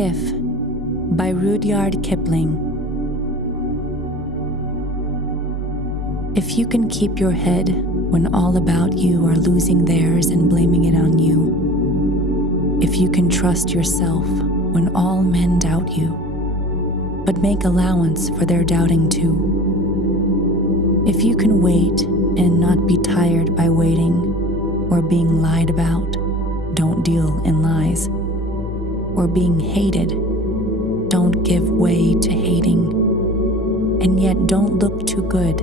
If by Rudyard Kipling. If you can keep your head when all about you are losing theirs and blaming it on you, if you can trust yourself when all men doubt you, but make allowance for their doubting too, if you can wait and not be tired by waiting or being lied about, don't deal in lies, or being hated, don't give way to hating, and yet don't look too good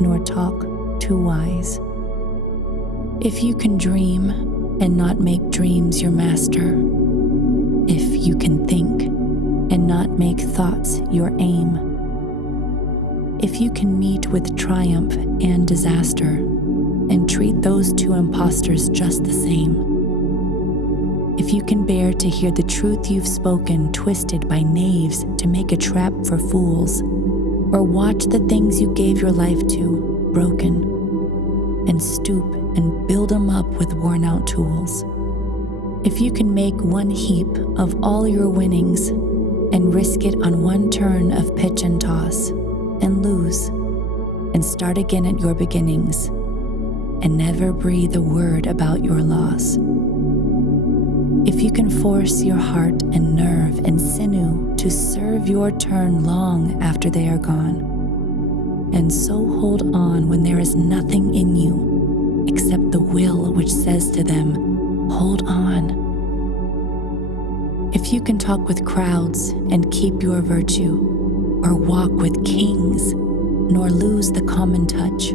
nor talk too wise. If you can dream and not make dreams your master, if you can think and not make thoughts your aim, if you can meet with triumph and disaster and treat those two impostors just the same, if you can bear to hear the truth you've spoken twisted by knaves to make a trap for fools, or watch the things you gave your life to broken, and stoop and build them up with worn-out tools, if you can make one heap of all your winnings and risk it on one turn of pitch and toss, and lose, and start again at your beginnings, and never breathe a word about your loss, if you can force your heart and nerve and sinew to serve your turn long after they are gone, and so hold on when there is nothing in you except the will which says to them, hold on. If you can talk with crowds and keep your virtue, or walk with kings, nor lose the common touch,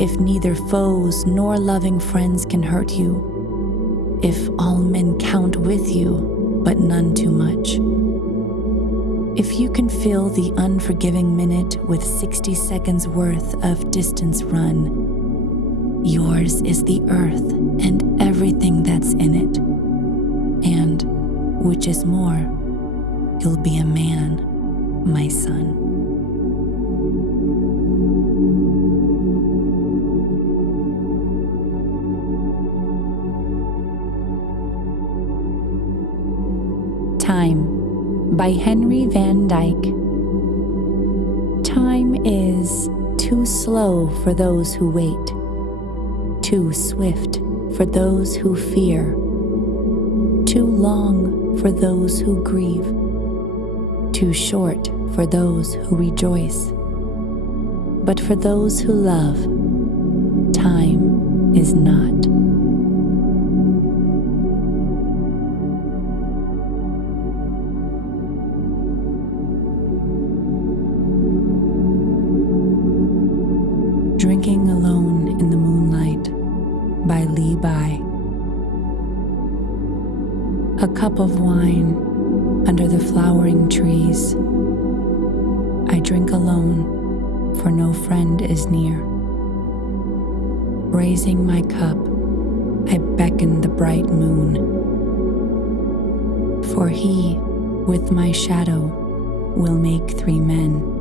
if neither foes nor loving friends can hurt you, if all men count with you, but none too much, if you can fill the unforgiving minute with 60 seconds worth of distance run, yours is the earth and everything that's in it, and, which is more, you'll be a man, my son. Time by Henry Van Dyke. Time is too slow for those who wait, too swift for those who fear, too long for those who grieve, too short for those who rejoice. But for those who love, time is not. Drinking Alone in the Moonlight by Lee Bai. A cup of wine under the flowering trees. I drink alone, for no friend is near. Raising my cup, I beckon the bright moon, for he, with my shadow, will make 3 men.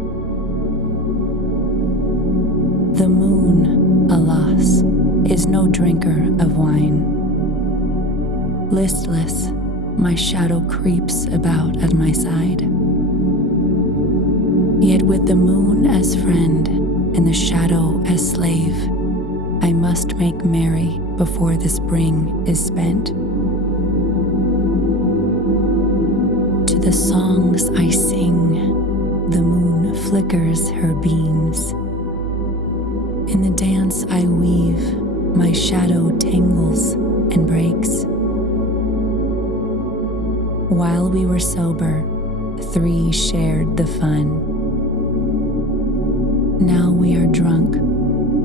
The moon, alas, is no drinker of wine. Listless, my shadow creeps about at my side. Yet with the moon as friend and the shadow as slave, I must make merry before the spring is spent. To the songs I sing, the moon flickers her beams. In the dance I weave, my shadow tangles and breaks. While we were sober, 3 shared the fun. Now we are drunk,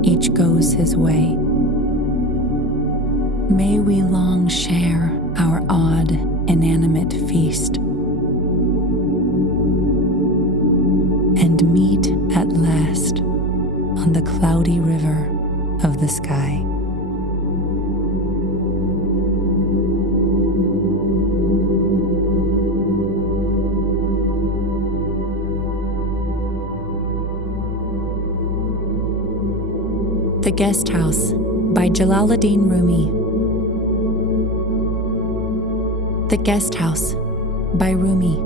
each goes his way. May we long share our odd, inanimate feast, and meet at last on the cloudy river of the sky. The Guest House by Jalaluddin Rumi. The Guest House, by Rumi.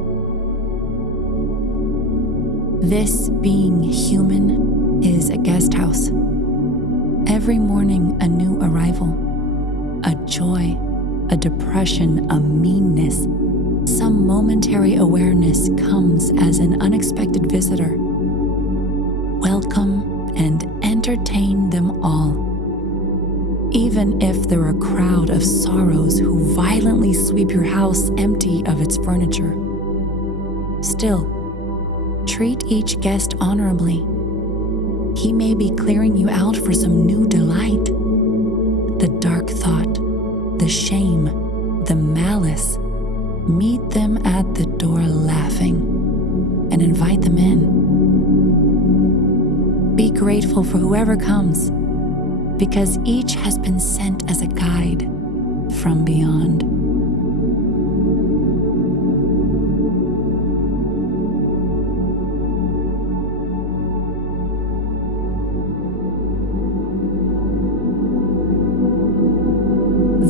This being human is a guest house. Every morning a new arrival, a joy, a depression, a meanness, some momentary awareness comes as an unexpected visitor. Welcome and entertain them all. Even if they're a crowd of sorrows who violently sweep your house empty of its furniture. Still, treat each guest honorably. He may be clearing you out for some new delight. The dark thought, the shame, the malice, meet them at the door laughing and invite them in. Be grateful for whoever comes, because each has been sent as a guide from beyond.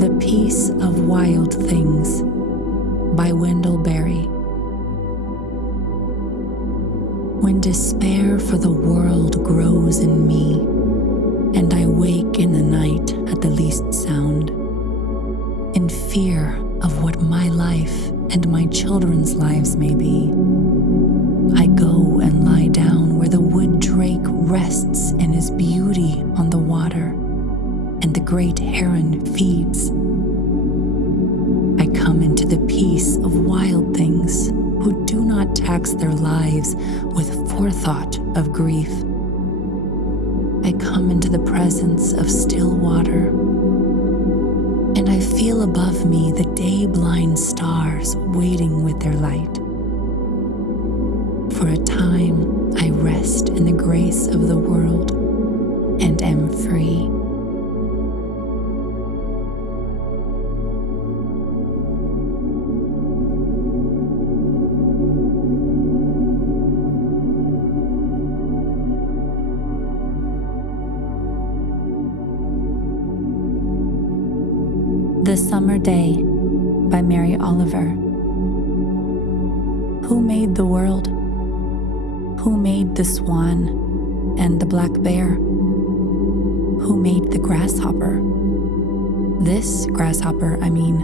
The Peace of Wild Things by Wendell Berry. When despair for the world grows in me, and I wake in the night at the least sound, in fear of what my life and my children's lives may be, I go and lie down where the wood drake rests in his beauty on the water, and the great heron feeds. I come into the peace of wild things who do not tax their lives with forethought of grief. I come into the presence of still water, and I feel above me the day-blind stars waiting with their light. For a time, I rest in the grace of the world and am free. The Summer Day by Mary Oliver. Who made the world? Who made the swan and the black bear? Who made the grasshopper? This grasshopper, I mean,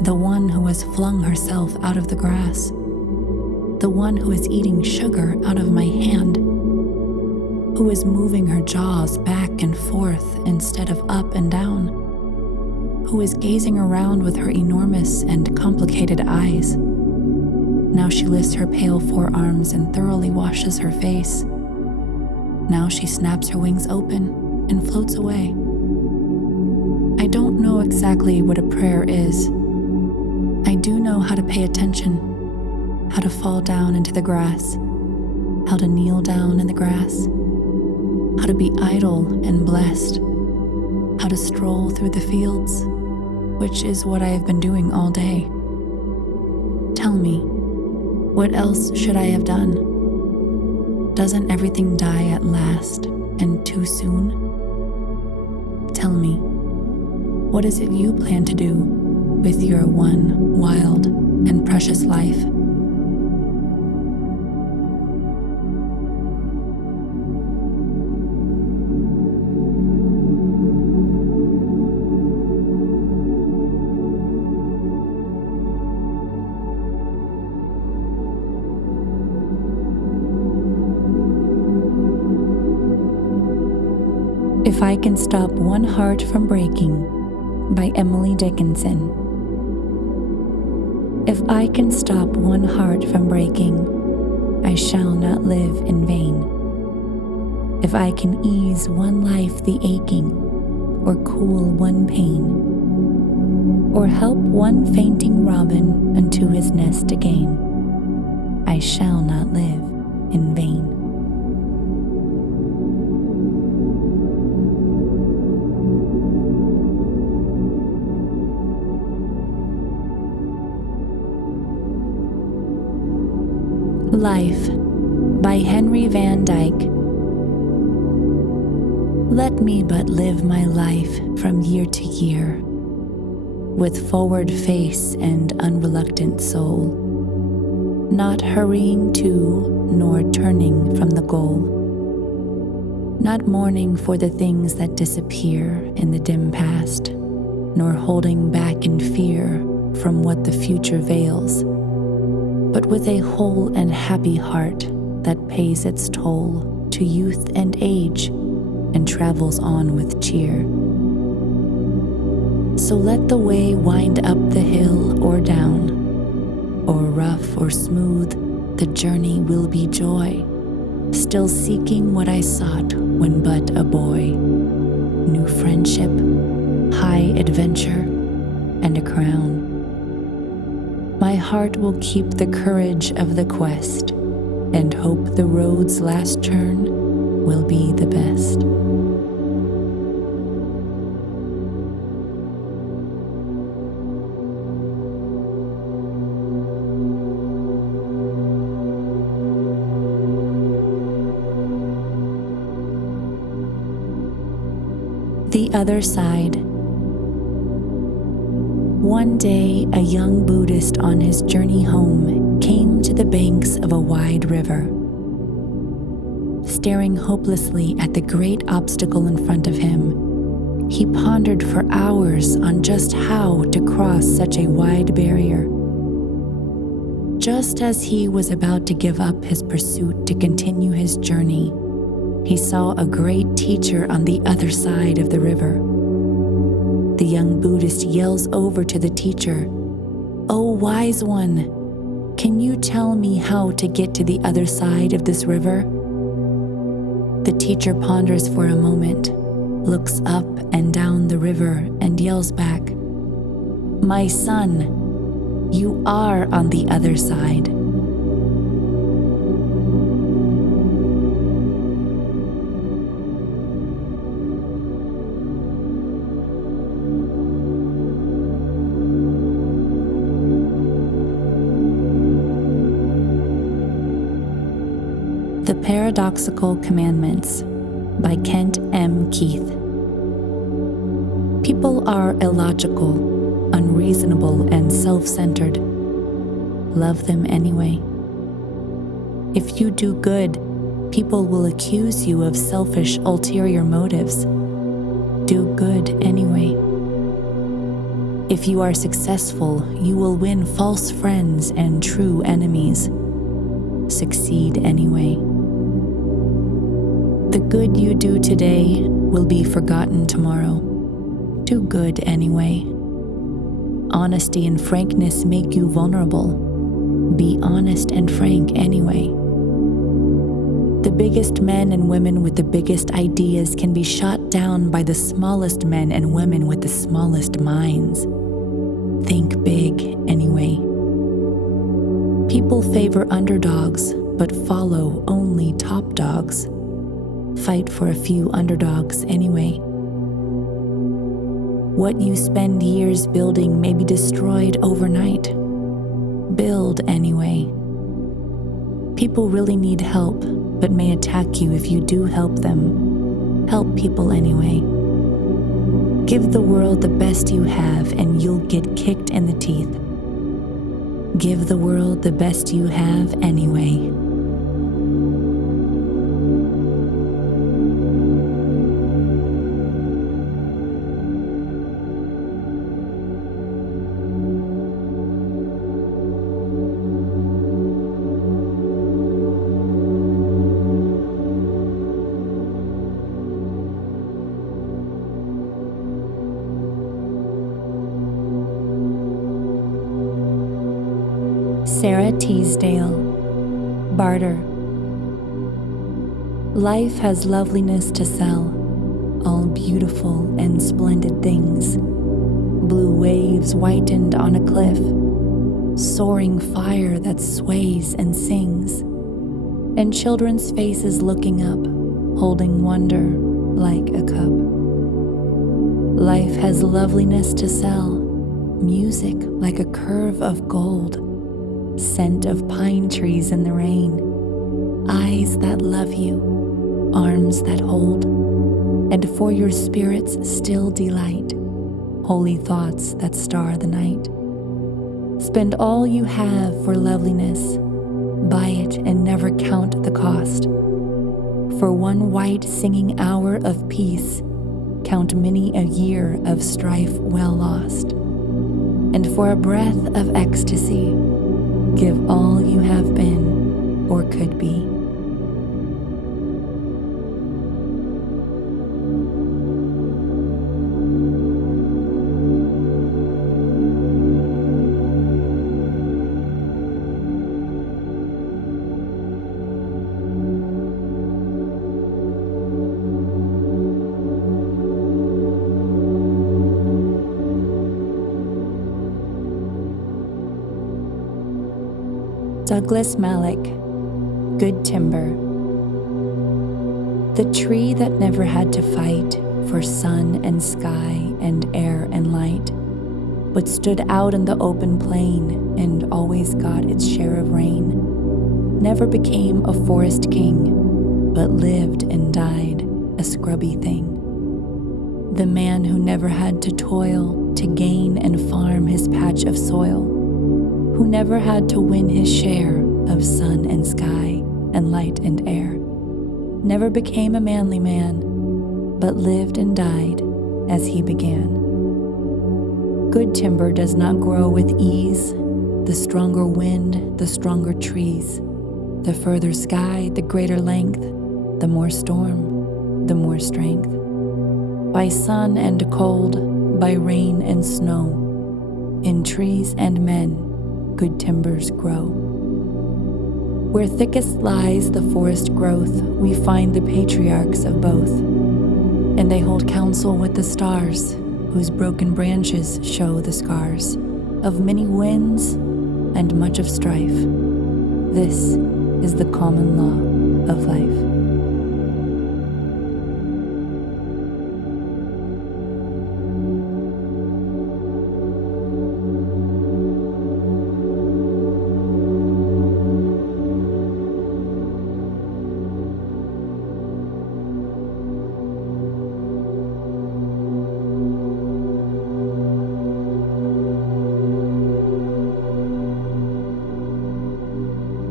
the one who has flung herself out of the grass, the one who is eating sugar out of my hand, who is moving her jaws back and forth instead of up and down, who is gazing around with her enormous and complicated eyes. Now she lifts her pale forearms and thoroughly washes her face. Now she snaps her wings open and floats away. I don't know exactly what a prayer is. I do know how to pay attention, how to fall down into the grass, how to kneel down in the grass, how to be idle and blessed, how to stroll through the fields, which is what I have been doing all day. Tell me, what else should I have done? Doesn't everything die at last and too soon? Tell me, what is it you plan to do with your one wild and precious life? If I Can Stop One Heart from Breaking by Emily Dickinson. If I can stop one heart from breaking, I shall not live in vain. If I can ease one life the aching, or cool one pain, or help one fainting robin unto his nest again, I shall not live in vain. Life by Henry Van Dyke. Let me but live my life from year to year. with forward face and unreluctant soul, not hurrying to nor turning from the goal, not mourning for the things that disappear in the dim past, nor holding back in fear from what the future veils, but with a whole and happy heart that pays its toll to youth and age and travels on with cheer. So let the way wind up the hill or down, or rough or smooth, the journey will be joy, still seeking what I sought when but a boy, new friendship, high adventure, and a crown. My heart will keep the courage of the quest, and hope the road's last turn will be the best. The other side. One day, a young Buddhist on his journey home came to the banks of a wide river. Staring hopelessly at the great obstacle in front of him, he pondered for hours on just how to cross such a wide barrier. Just as he was about to give up his pursuit to continue his journey, he saw a great teacher on the other side of the river. The young Buddhist yells over to the teacher, "Oh, wise one, can you tell me how to get to the other side of this river?" The teacher ponders for a moment, looks up and down the river, and yells back, "My son, you are on the other side." The Paradoxical Commandments by Kent M. Keith. People are illogical, unreasonable, and self-centered. Love them anyway. If you do good, people will accuse you of selfish, ulterior motives. Do good anyway. If you are successful, you will win false friends and true enemies. Succeed anyway. The good you do today will be forgotten tomorrow. Do good anyway. Honesty and frankness make you vulnerable. Be honest and frank anyway. The biggest men and women with the biggest ideas can be shot down by the smallest men and women with the smallest minds. Think big anyway. People favor underdogs, but follow only top dogs. Fight for a few underdogs anyway. What you spend years building may be destroyed overnight. Build anyway. People really need help, but may attack you if you do help them. Help people anyway. Give the world the best you have, and you'll get kicked in the teeth. Give the world the best you have anyway. Sara Teasdale. Barter. Life has loveliness to sell, all beautiful and splendid things. Blue waves whitened on a cliff, soaring fire that sways and sings, and children's faces looking up, holding wonder like a cup. Life has loveliness to sell, music like a curve of gold, scent of pine trees in the rain, eyes that love you, arms that hold, and for your spirit's still delight, holy thoughts that star the night. Spend all you have for loveliness, buy it and never count the cost. For one white singing hour of peace, count many a year of strife well lost. And for a breath of ecstasy, give all you have been or could be. Douglas Mallock, Good Timber. The tree that never had to fight for sun and sky and air and light, but stood out in the open plain and always got its share of rain, never became a forest king, but lived and died a scrubby thing. The man who never had to toil to gain and farm his patch of soil, who never had to win his share of sun and sky and light and air, never became a manly man, but lived and died as he began. Good timber does not grow with ease, the stronger wind, the stronger trees, the further sky, the greater length, the more storm, the more strength. By sun and cold, by rain and snow, in trees and men, good timbers grow. Where thickest lies the forest growth, we find the patriarchs of both, and they hold counsel with the stars, whose broken branches show the scars of many winds and much of strife. This is the common law of life.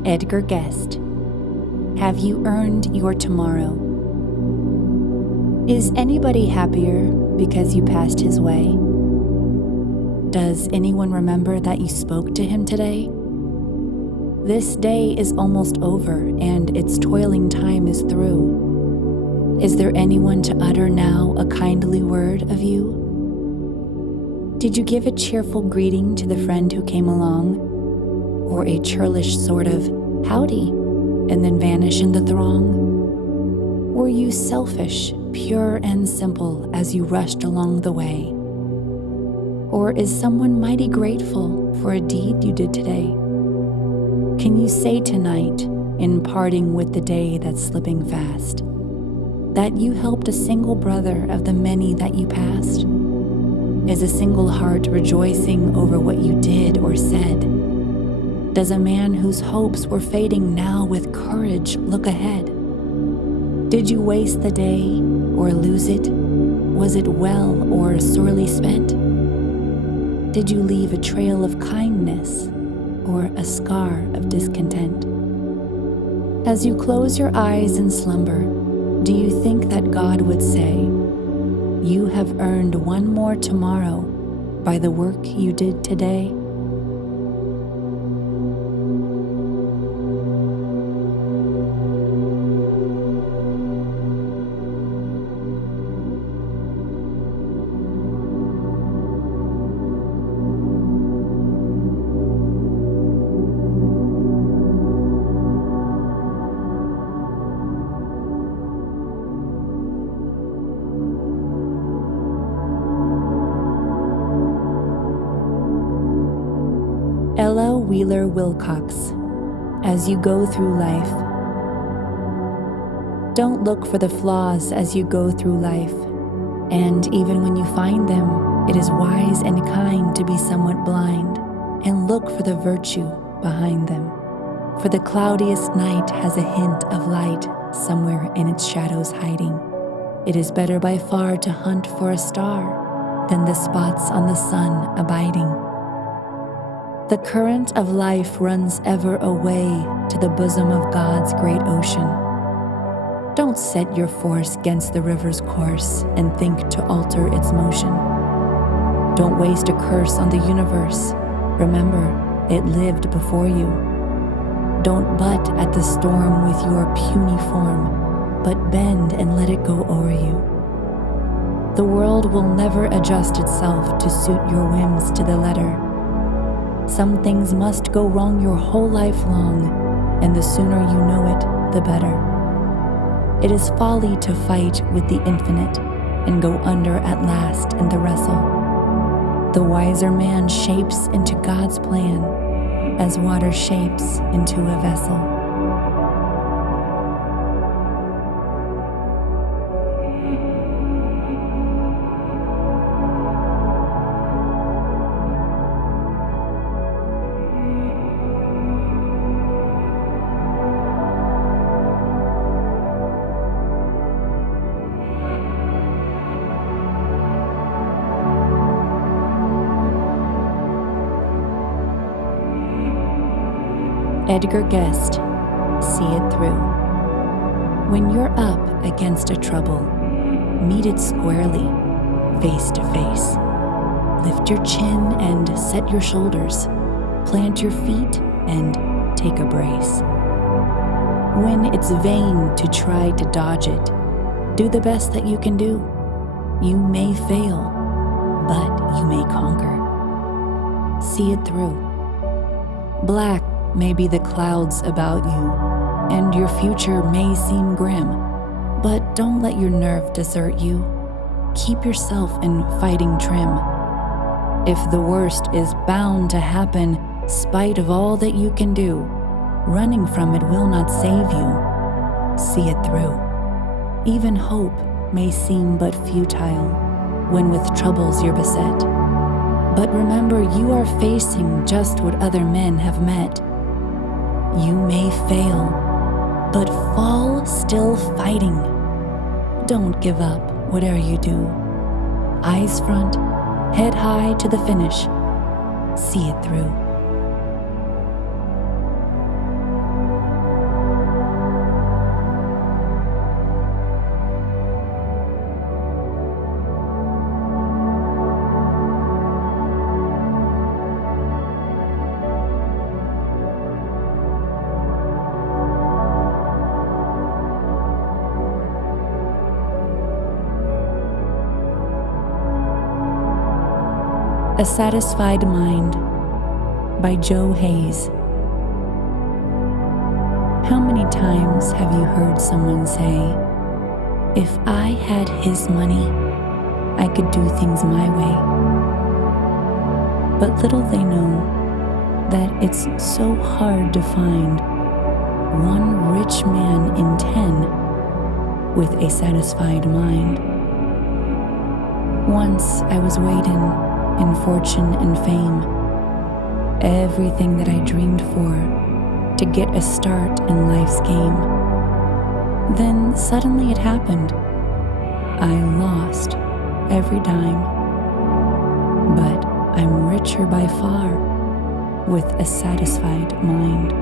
Edgar Guest, Have You Earned Your Tomorrow? Is anybody happier because you passed his way? Does anyone remember that you spoke to him today? This day is almost over and its toiling time is through. Is there anyone to utter now a kindly word of you? Did you give a cheerful greeting to the friend who came along? Or a churlish sort of howdy, and then vanish in the throng? Were you selfish, pure and simple as you rushed along the way? Or is someone mighty grateful for a deed you did today? Can you say tonight, in parting with the day that's slipping fast, that you helped a single brother of the many that you passed? Is a single heart rejoicing over what you did or said? Does a man whose hopes were fading now with courage look ahead? Did you waste the day or lose it? Was it well or sorely spent? Did you leave a trail of kindness or a scar of discontent? As you close your eyes in slumber, do you think that God would say, "You have earned one more tomorrow by the work you did today"? Wheeler Wilcox, As You Go Through Life. Don't look for the flaws as you go through life, and even when you find them, it is wise and kind to be somewhat blind and look for the virtue behind them. For the cloudiest night has a hint of light somewhere in its shadows hiding. It is better by far to hunt for a star than the spots on the sun abiding. The current of life runs ever away to the bosom of God's great ocean. Don't set your force against the river's course and think to alter its motion. Don't waste a curse on the universe. Remember, it lived before you. Don't butt at the storm with your puny form, but bend and let it go o'er you. The world will never adjust itself to suit your whims to the letter. Some things must go wrong your whole life long, and the sooner you know it, the better. It is folly to fight with the infinite and go under at last in the wrestle. The wiser man shapes into God's plan as water shapes into a vessel. Edgar Guest, see it through. When you're up against a trouble, meet it squarely, face to face. Lift your chin and set your shoulders. Plant your feet and take a brace. When it's vain to try to dodge it, do the best that you can do. You may fail, but you may conquer. See it through. Black may be the clouds about you, and your future may seem grim, but don't let your nerve desert you. Keep yourself in fighting trim. If the worst is bound to happen, spite of all that you can do, running from it will not save you. See it through. Even hope may seem but futile when with troubles you're beset. But remember, you are facing just what other men have met. You may fail, but fall still fighting. Don't give up, whatever you do. Eyes front, head high to the finish. See it through. A Satisfied Mind by Joe Hayes. How many times have you heard someone say, "If I had his money, I could do things my way"? But little they know that it's so hard to find one rich man in 10 with a satisfied mind. Once I was waiting in fortune and fame, everything that I dreamed for to get a start in life's game. Then suddenly it happened. I lost every dime, but I'm richer by far with a satisfied mind.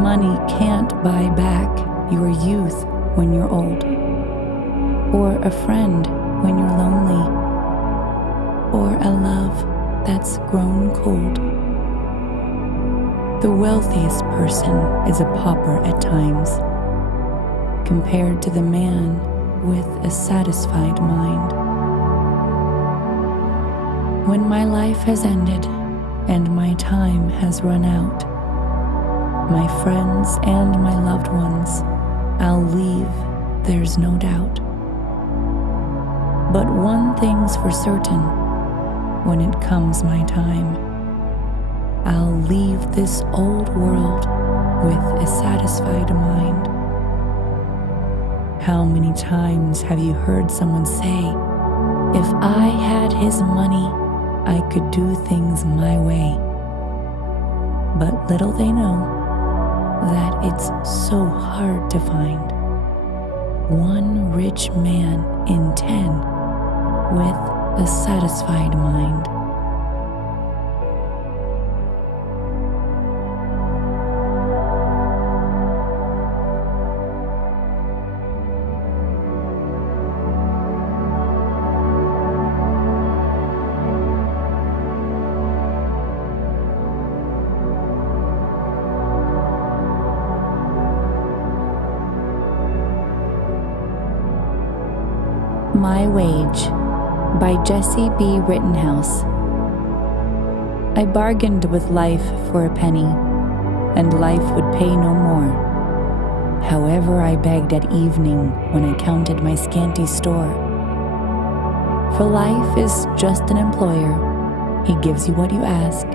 Money can't buy back your youth when you're old, or a friend when you're lonely, or a love that's grown cold. The wealthiest person is a pauper at times, compared to the man with a satisfied mind. When my life has ended and my time has run out, my friends and my loved ones I'll leave, there's no doubt. But one thing's for certain, when it comes my time, I'll leave this old world with a satisfied mind. How many times have you heard someone say, "If I had his money, I could do things my way"? But little they know that it's so hard to find one rich man in 10 with a satisfied mind. My Wage by Jessie B. Rittenhouse. I bargained with life for a penny, and life would pay no more. However, I begged at evening when I counted my scanty store. For life is just an employer. He gives you what you ask.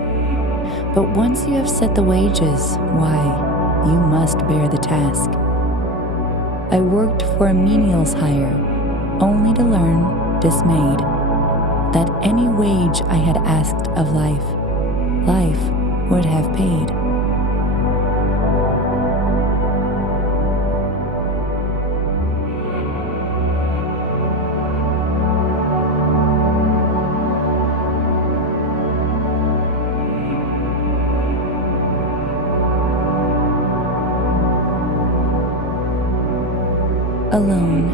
But once you have set the wages, why, you must bear the task. I worked for a menial's hire, only to learn, dismayed, that any wage I had asked of life, life would have paid. Alone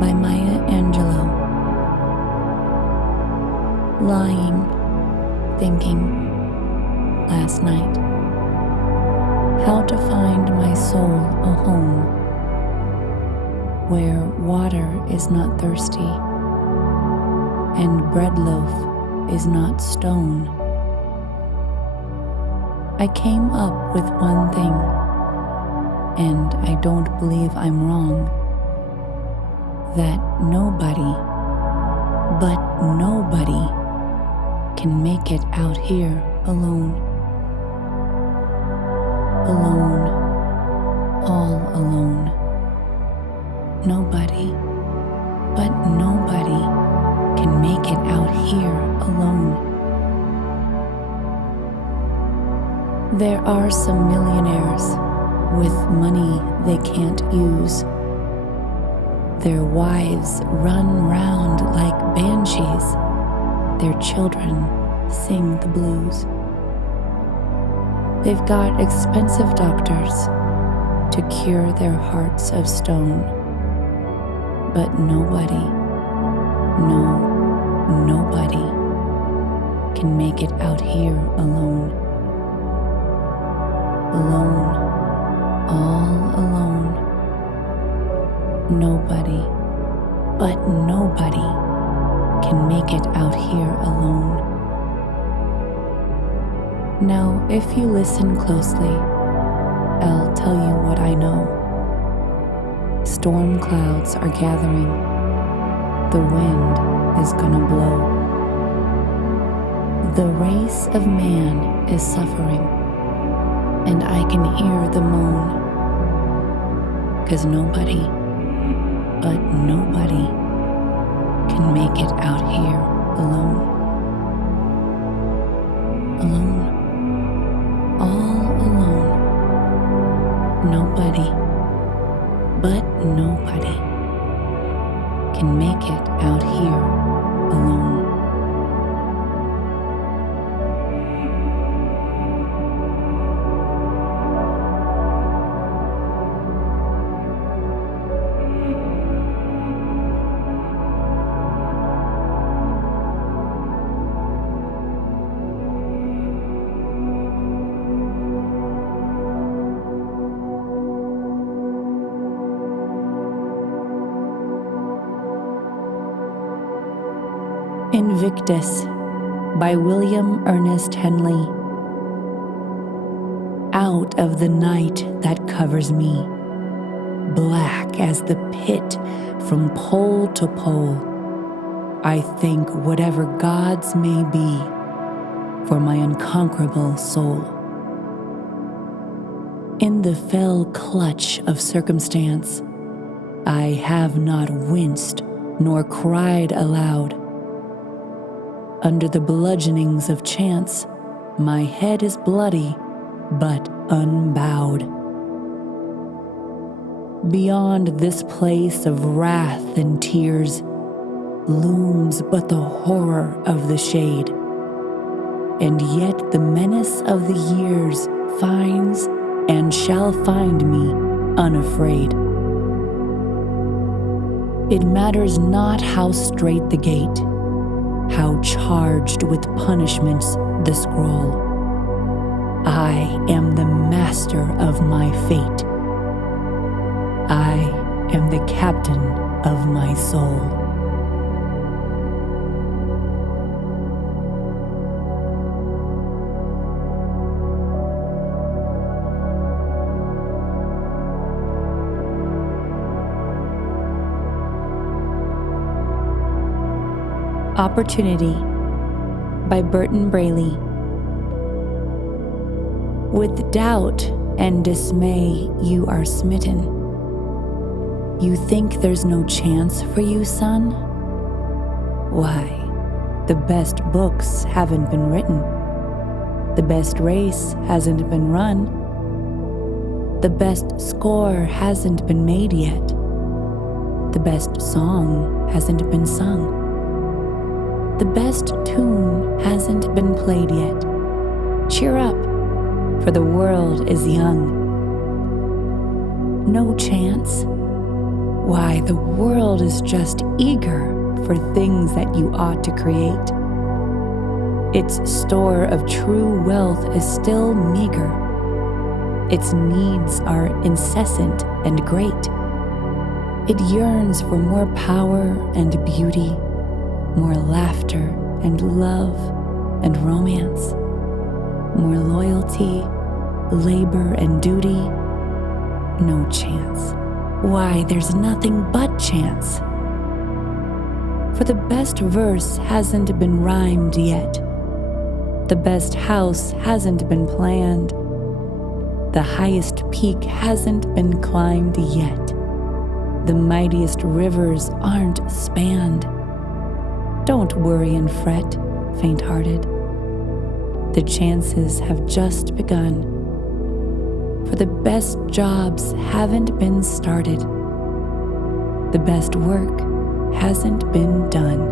by Maya Angelou. Lying, thinking, last night, how to find my soul a home where water is not thirsty and bread loaf is not stone. I came up with one thing, and I don't believe I'm wrong, that nobody, but nobody, can make it out here alone. Alone, all alone. Nobody, but nobody, can make it out here alone. There are some millionaires with money they can't use. Their wives run round like banshees. Their children sing the blues. They've got expensive doctors to cure their hearts of stone. But nobody, no, nobody, can make it out here alone. Alone, all alone. Nobody, but nobody, can make it out here alone. Now, if you listen closely, I'll tell you what I know. Storm clouds are gathering. The wind is gonna blow. The race of man is suffering, and I can hear the moan. 'Cause nobody, but nobody, can make it out here alone. Alone, all alone. Nobody, but nobody, can make it out here alone. Invictus by William Ernest Henley. Out of the night that covers me, black as the pit from pole to pole, I thank whatever gods may be for my unconquerable soul. In the fell clutch of circumstance, I have not winced nor cried aloud. Under the bludgeonings of chance, my head is bloody, but unbowed. Beyond this place of wrath and tears, looms but the horror of the shade, and yet the menace of the years finds and shall find me unafraid. It matters not how straight the gate, how charged with punishments the scroll. I am the master of my fate. I am the captain of my soul. Opportunity by Burton Braley. With doubt and dismay you are smitten. You think there's no chance for you, son? Why, the best books haven't been written. The best race hasn't been run. The best score hasn't been made yet. The best song hasn't been sung. The best tune hasn't been played yet. Cheer up, for the world is young. No chance? Why, the world is just eager for things that you ought to create. Its store of true wealth is still meager. Its needs are incessant and great. It yearns for more power and beauty, more laughter and love and romance, more loyalty, labor and duty. No chance. Why, there's nothing but chance. For the best verse hasn't been rhymed yet. The best house hasn't been planned. The highest peak hasn't been climbed yet. The mightiest rivers aren't spanned. Don't worry and fret, faint-hearted. The chances have just begun. For the best jobs haven't been started. The best work hasn't been done.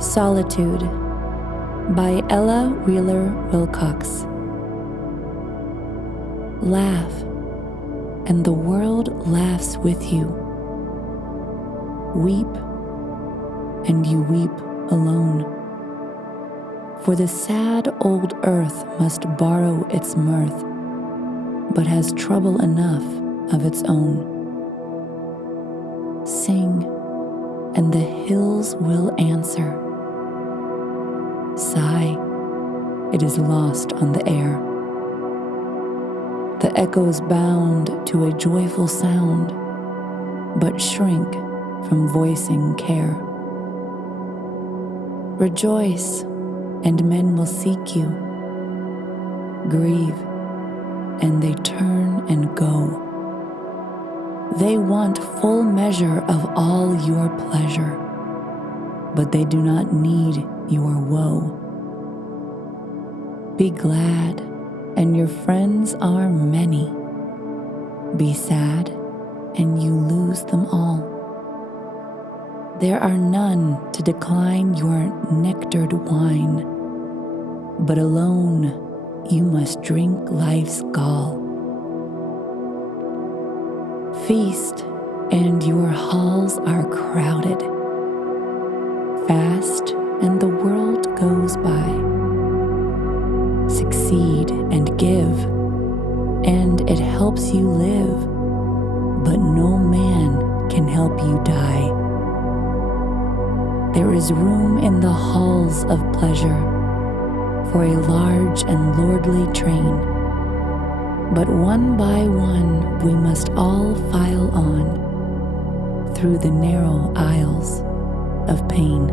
Solitude by Ella Wheeler Wilcox. Laugh, and the world laughs with you. Weep, and you weep alone. For the sad old earth must borrow its mirth, but has trouble enough of its own. Sing, and the hills will answer. Sigh, it is lost on the air. The echoes bound to a joyful sound, but shrink from voicing care. Rejoice, and men will seek you. Grieve, and they turn and go. They want full measure of all your pleasure, but they do not need your woe. Be glad, and your friends are many. Be sad, and you lose them all. There are none to decline your nectared wine, but alone you must drink life's gall. Feast, and your halls are crowded. Fast, and the world goes by. Succeed and give, and it helps you live, but no man can help you die. There is room in the halls of pleasure for a large and lordly train, But one by one we must all file on through the narrow aisles of pain.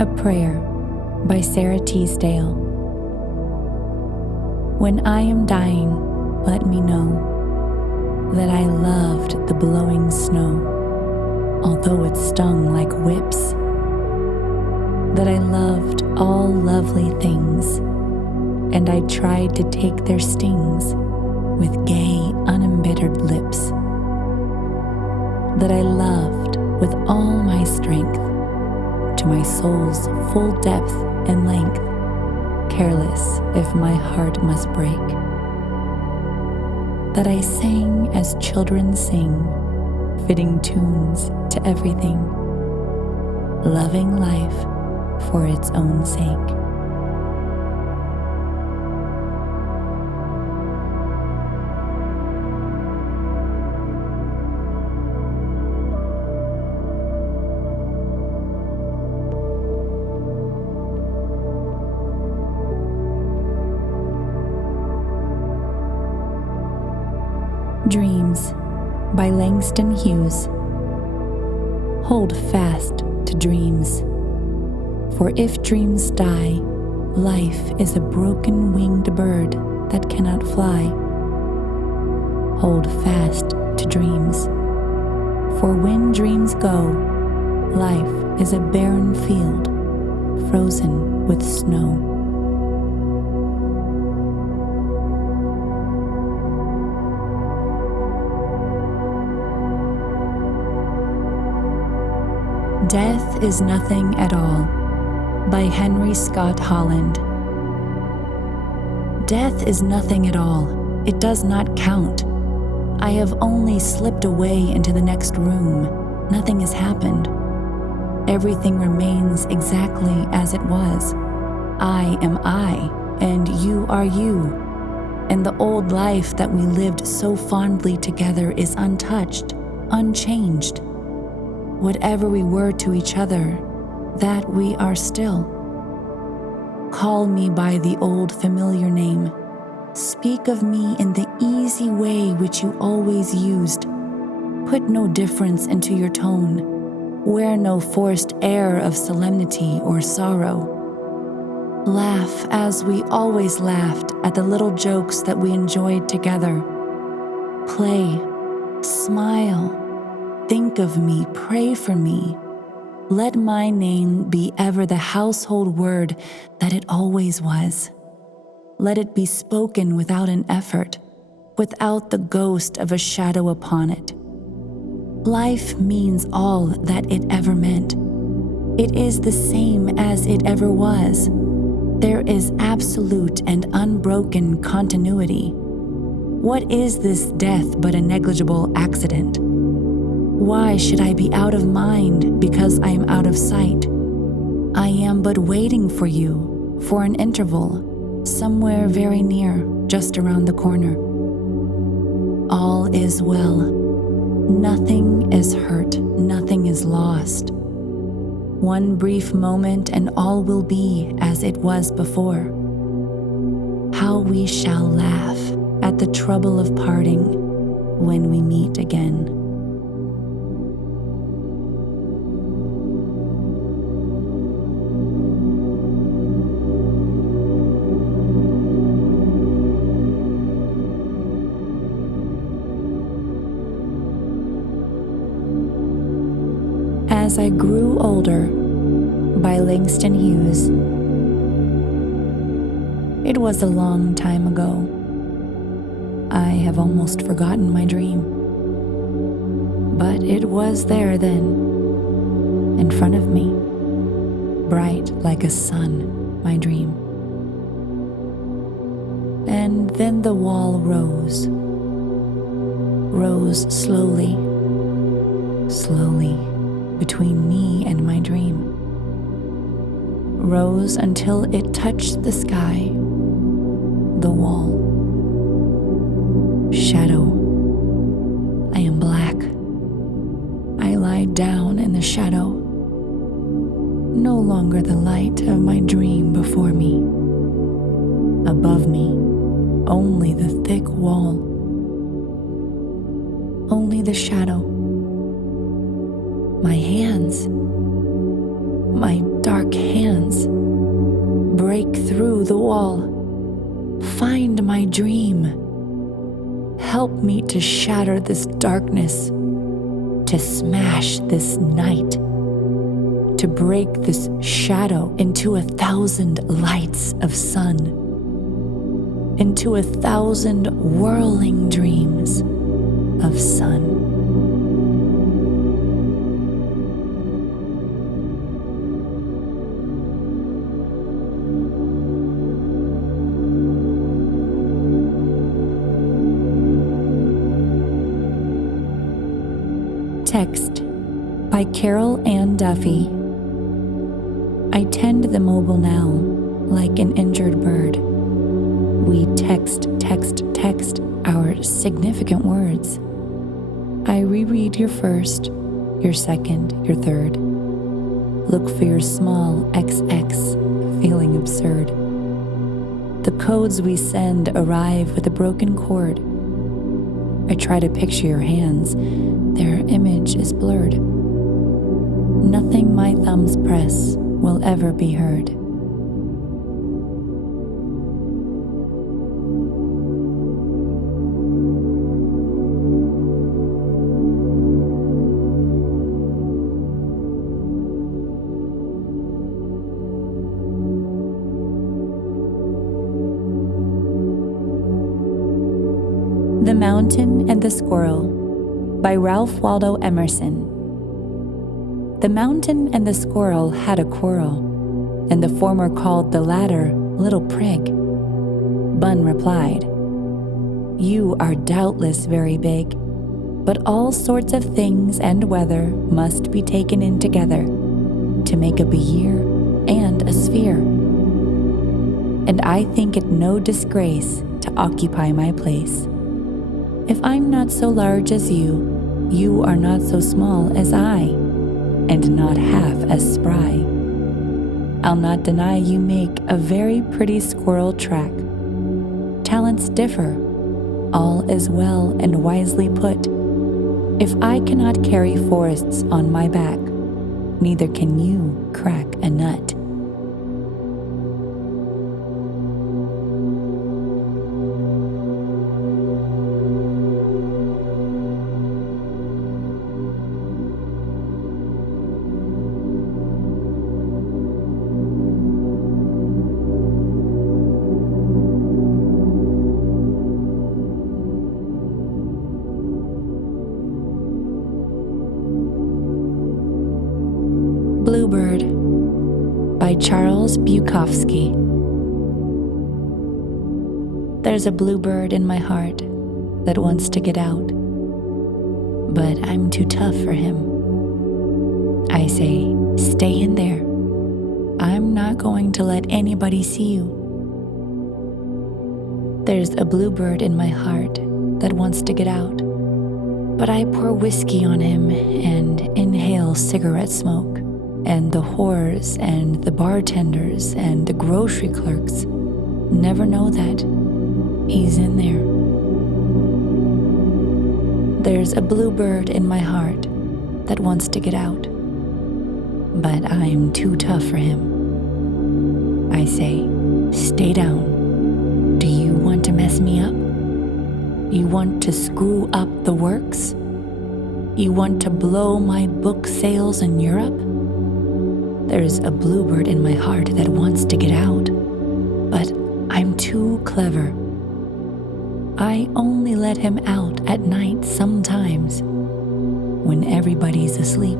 A Prayer by Sara Teasdale. When I am dying, let me know that I loved the blowing snow, although it stung like whips, that I loved all lovely things, and I tried to take their stings with gay, unembittered lips, that I loved with all my strength, to my soul's full depth and length, careless if my heart must break. That I sang as children sing, fitting tunes to everything, loving life for its own sake. Dreams by Langston Hughes. Hold fast to dreams, for if dreams die, life is a broken-winged bird that cannot fly. Hold fast to dreams, for when dreams go, life is a barren field, frozen with snow. Death is Nothing at All by Henry Scott Holland. Death is nothing at all. It does not count. I have only slipped away into the next room. Nothing has happened. Everything remains exactly as it was. I am I, and you are you. And the old life that we lived so fondly together is untouched, unchanged. Whatever we were to each other, that we are still. Call me by the old familiar name. Speak of me in the easy way which you always used. Put no difference into your tone. Wear no forced air of solemnity or sorrow. Laugh as we always laughed at the little jokes that we enjoyed together. Play, smile. Think of me, pray for me. Let my name be ever the household word that it always was. Let it be spoken without an effort, without the ghost of a shadow upon it. Life means all that it ever meant. It is the same as it ever was. There is absolute and unbroken continuity. What is this death but a negligible accident? Why should I be out of mind because I am out of sight? I am but waiting for you, for an interval, somewhere very near, just around the corner. All is well. Nothing is hurt, nothing is lost. One brief moment and all will be as it was before. How we shall laugh at the trouble of parting when we meet again. As I Grew Older by Langston Hughes. It was a long time ago. I have almost forgotten my dream. But it was there then, in front of me, bright like a sun, my dream. And then the wall rose, rose slowly, slowly between me and my dream. Rose until it touched the sky, the wall. Shadow. I am black. I lie down in the shadow. No longer the light of my dream before me. Above me, only the thick wall. Only the shadow. My hands, my dark hands, break through the wall. Find my dream. Help me to shatter this darkness, to smash this night, to break this shadow into 1,000 lights of sun, into 1,000 whirling dreams of sun. Text by Carol Ann Duffy. I tend the mobile now like an injured bird. We text our significant words. I reread your first, your second, your third. Look for your small XX, feeling absurd. The codes we send arrive with a broken chord. I try to picture your hands, their image is blurred. Nothing my thumbs press will ever be heard. The Mountain and the Squirrel by Ralph Waldo Emerson. The mountain and the squirrel had a quarrel, and the former called the latter Little Prig. Bun replied, "You are doubtless very big, but all sorts of things and weather must be taken in together to make up a year and a sphere. And I think it no disgrace to occupy my place. If I'm not so large as you, you are not so small as I, and not half as spry. I'll not deny you make a very pretty squirrel track. Talents differ, all is well and wisely put. If I cannot carry forests on my back, neither can you crack a nut." Bluebird by Charles Bukowski. There's a bluebird in my heart that wants to get out, but I'm too tough for him. I say, "Stay in there. I'm not going to let anybody see you." There's a bluebird in my heart that wants to get out, but I pour whiskey on him and inhale cigarette smoke. And the whores and the bartenders and the grocery clerks never know that he's in there. There's a bluebird in my heart that wants to get out, but I'm too tough for him. I say, "Stay down. Do you want to mess me up? You want to screw up the works? You want to blow my book sales in Europe?" There's a bluebird in my heart that wants to get out, but I'm too clever. I only let him out at night sometimes, when everybody's asleep.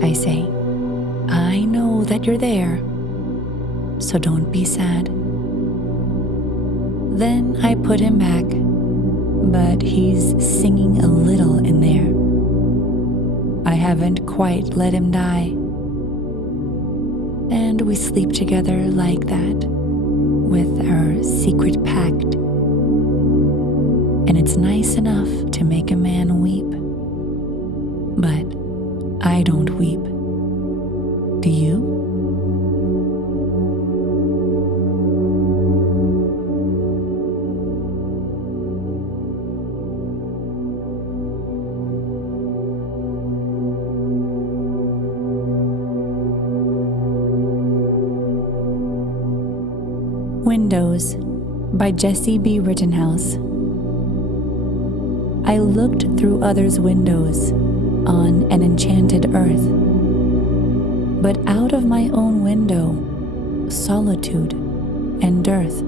I say, "I know that you're there, so don't be sad." Then I put him back, but he's singing a little in there. I haven't quite let him die. And we sleep together like that, with our secret pact. And it's nice enough to make a man weep. But I don't weep. Do you? Windows by Jessie B. Rittenhouse. I looked through others' windows on an enchanted earth, but out of my own window, solitude and dearth.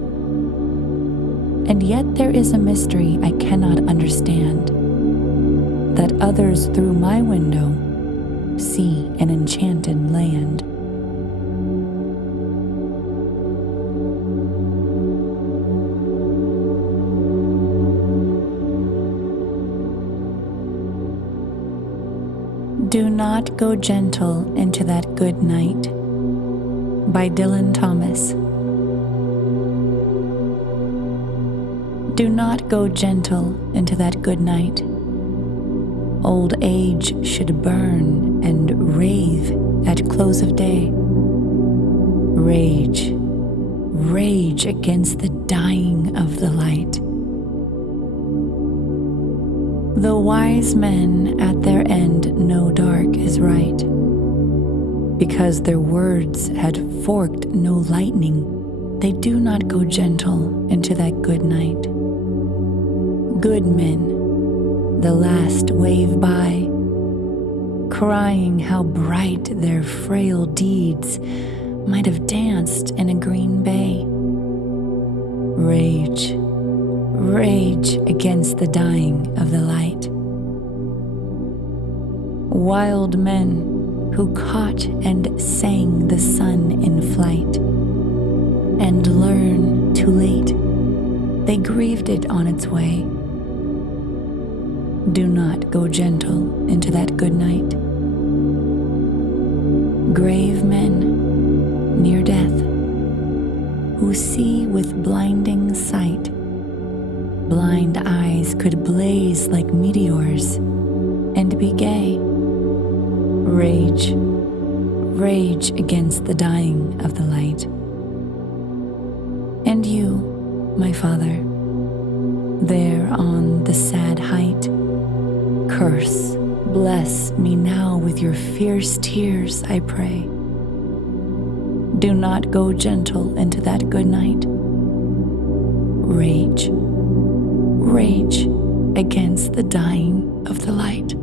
And yet there is a mystery I cannot understand, that others through my window see an enchanted land. Do Not Go Gentle Into That Good Night by Dylan Thomas. Do not go gentle into that good night. Old age should burn and rave at close of day. Rage, rage against the dying of the light. The wise men at their end know dark is right, because their words had forked no lightning. They do not go gentle into that good night. Good men, the last wave by, crying how bright their frail deeds might have danced in a green bay. Rage, rage against the dying of the light. Wild men who caught and sang the sun in flight, and learned too late, they grieved it on its way. Do not go gentle into that good night. Grave men near death, who see with blinding sight. Blind eyes could blaze like meteors and be gay. Rage, rage against the dying of the light. And you, my father, there on the sad height, curse, bless me now with your fierce tears, I pray. Do not go gentle into that good night. Rage, rage against the dying of the light.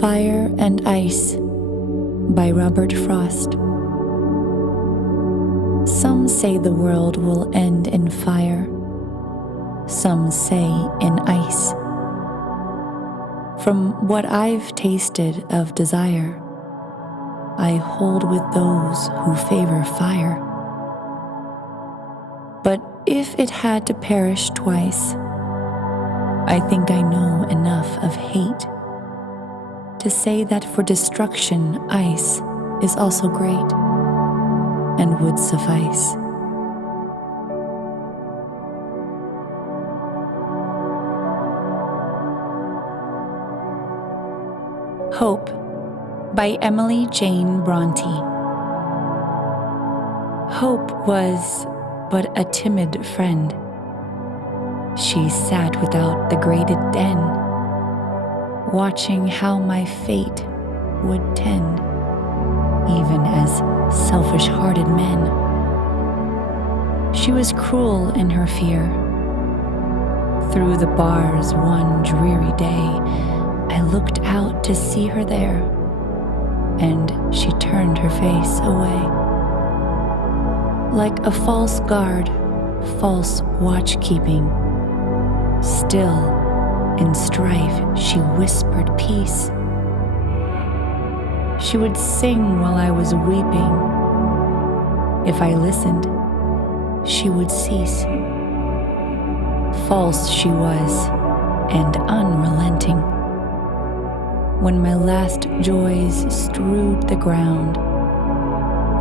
Fire and Ice by Robert Frost. Some say the world will end in fire. Some say in ice. From what I've tasted of desire, I hold with those who favor fire. But if it had to perish twice, I think I know enough of hate to say that for destruction ice is also great and would suffice. Hope by Emily Jane Bronte. Hope was but a timid friend. She sat without the grated den, watching how my fate would tend, even as selfish-hearted men. She was cruel in her fear. Through the bars one dreary day, I looked out to see her there, and she turned her face away. Like a false guard, false watch-keeping, still In strife, she whispered peace. She would sing while I was weeping. If I listened, she would cease. False she was, and unrelenting. When my last joys strewed the ground,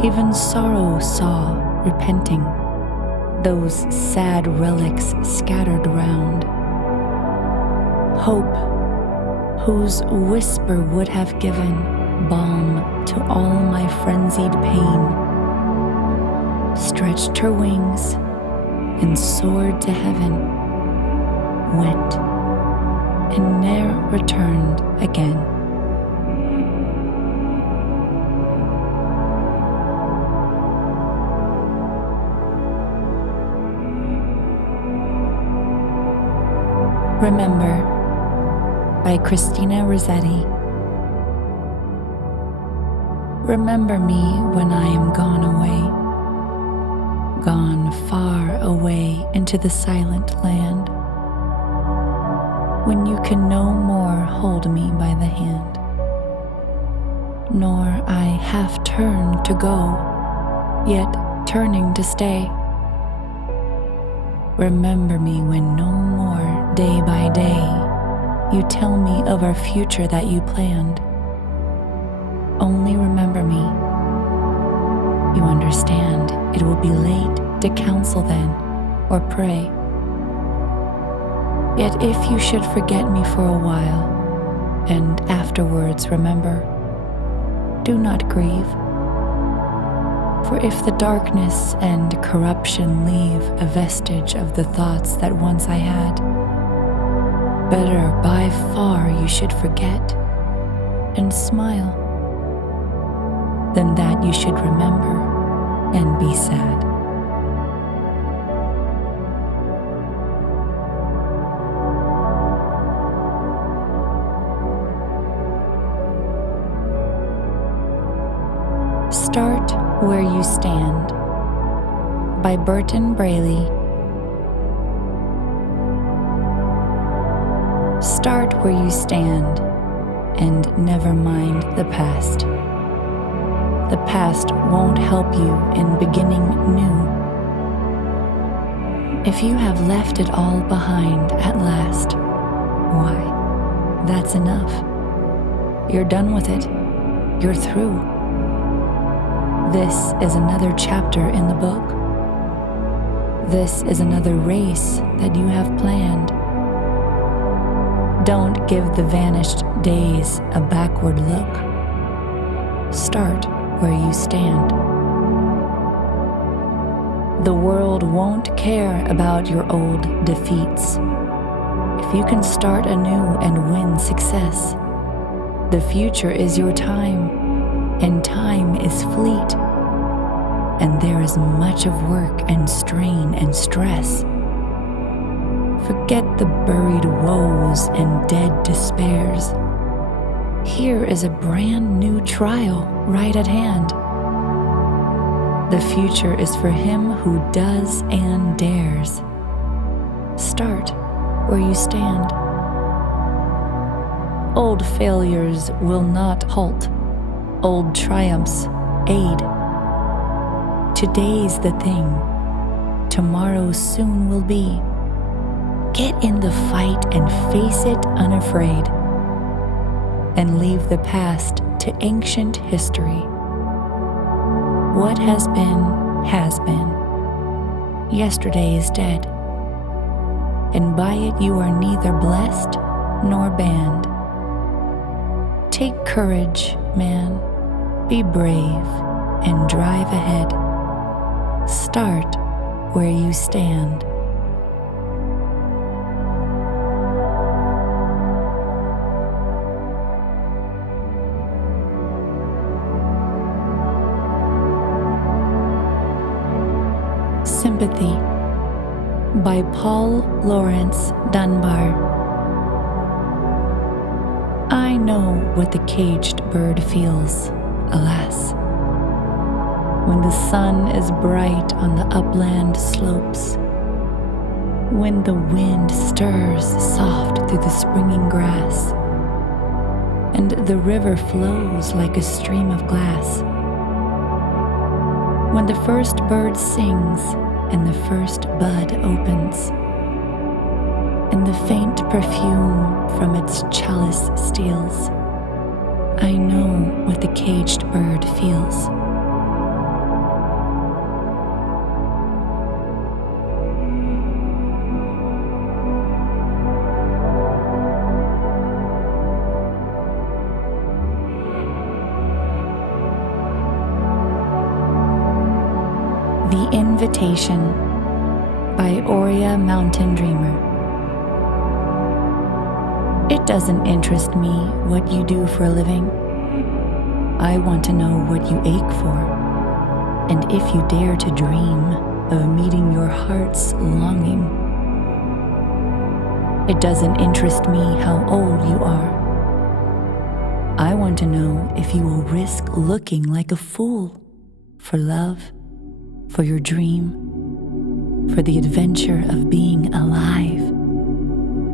even sorrow saw, repenting, those sad relics scattered round. Hope, whose whisper would have given balm to all my frenzied pain, stretched her wings and soared to heaven, went and ne'er returned again. Remember, by Christina Rossetti. Remember me when I am gone away, gone far away into the silent land, when you can no more hold me by the hand, nor I half turn to go, yet turning to stay. Remember me when no more, day by day, you tell me of our future that you planned. Only remember me. You understand it will be late to counsel then, or pray. Yet if you should forget me for a while, and afterwards remember, do not grieve. For if the darkness and corruption leave a vestige of the thoughts that once I had, better by far you should forget and smile, than that you should remember and be sad. Start Where You Stand by Burton Braley. Start where you stand and never mind the past. The past won't help you in beginning new. If you have left it all behind at last, why, that's enough. You're done with it. You're through. This is another chapter in the book. This is another race that you have planned. Don't give the vanished days a backward look. Start where you stand. The world won't care about your old defeats. If you can start anew and win success, the future is your time, and time is fleet, and there is much of work and strain and stress. Forget the buried woes and dead despairs. Here is a brand new trial right at hand. The future is for him who does and dares. Start where you stand. Old failures will not halt. Old triumphs aid. Today's the thing. Tomorrow soon will be. Get in the fight and face it unafraid, and leave the past to ancient history. What has been, has been. Yesterday is dead, and by it you are neither blessed nor banned. Take courage, man, be brave, and drive ahead. Start where you stand. Sympathy by Paul Laurence Dunbar. I know what the caged bird feels, alas, when the sun is bright on the upland slopes, when the wind stirs soft through the springing grass, and the river flows like a stream of glass, when the first bird sings and the first bud opens, and the faint perfume from its chalice steals, I know what the caged bird feels. The Invitation by Oria Mountain Dreamer. It doesn't interest me what you do for a living. I want to know what you ache for, and if you dare to dream of meeting your heart's longing. It doesn't interest me how old you are. I want to know if you will risk looking like a fool for love, for your dream, for the adventure of being alive.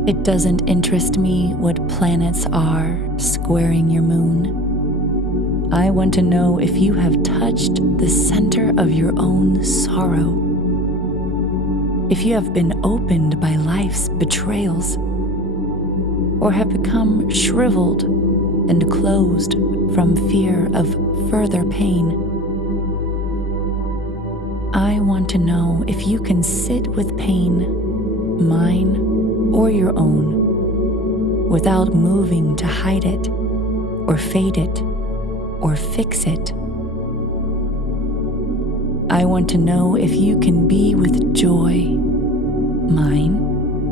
It doesn't interest me what planets are squaring your moon. I want to know if you have touched the center of your own sorrow, if you have been opened by life's betrayals, or have become shriveled and closed from fear of further pain. I want to know if you can sit with pain, mine or your own, without moving to hide it, or fade it, or fix it. I want to know if you can be with joy, mine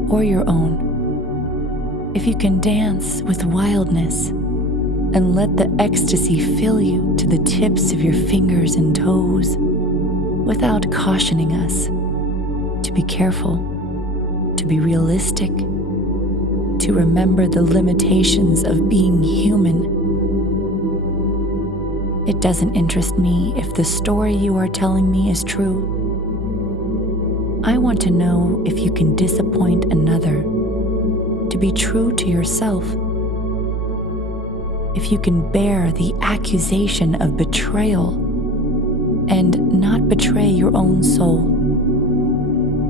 or your own, if you can dance with wildness and let the ecstasy fill you to the tips of your fingers and toes, without cautioning us to be careful, to be realistic, to remember the limitations of being human. It doesn't interest me if the story you are telling me is true. I want to know if you can disappoint another, to be true to yourself, if you can bear the accusation of betrayal and not betray your own soul,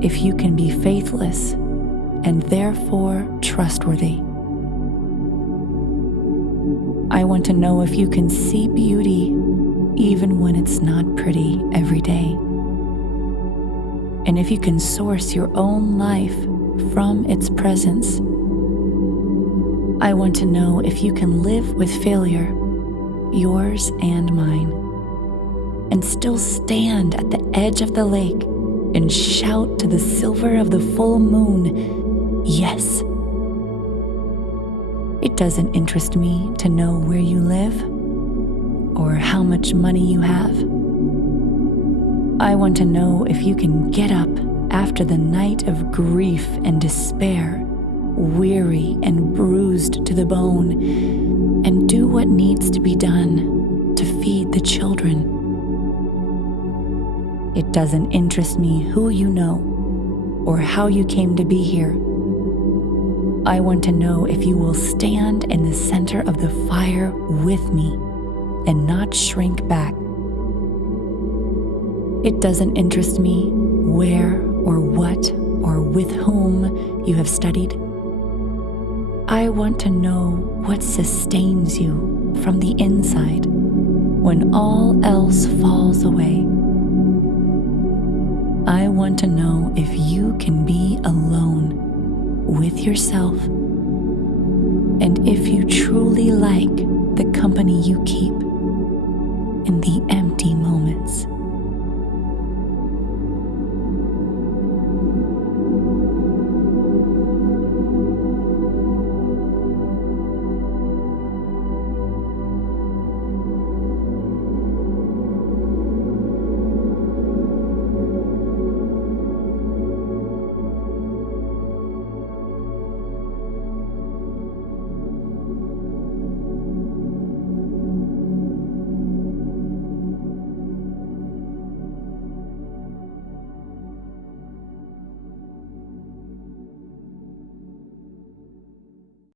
if you can be faithless and therefore trustworthy. I want to know if you can see beauty even when it's not pretty every day, and if you can source your own life from its presence. I want to know if you can live with failure, yours and mine, and still stand at the edge of the lake and shout to the silver of the full moon, yes. It doesn't interest me to know where you live or how much money you have. I want to know if you can get up after the night of grief and despair, weary and bruised to the bone, and do what needs to be done to feed the children. It doesn't interest me who you know or how you came to be here. I want to know if you will stand in the center of the fire with me and not shrink back. It doesn't interest me where or what or with whom you have studied. I want to know what sustains you from the inside when all else falls away. I want to know if you can be alone with yourself, and if you truly like the company you keep in the empty moments.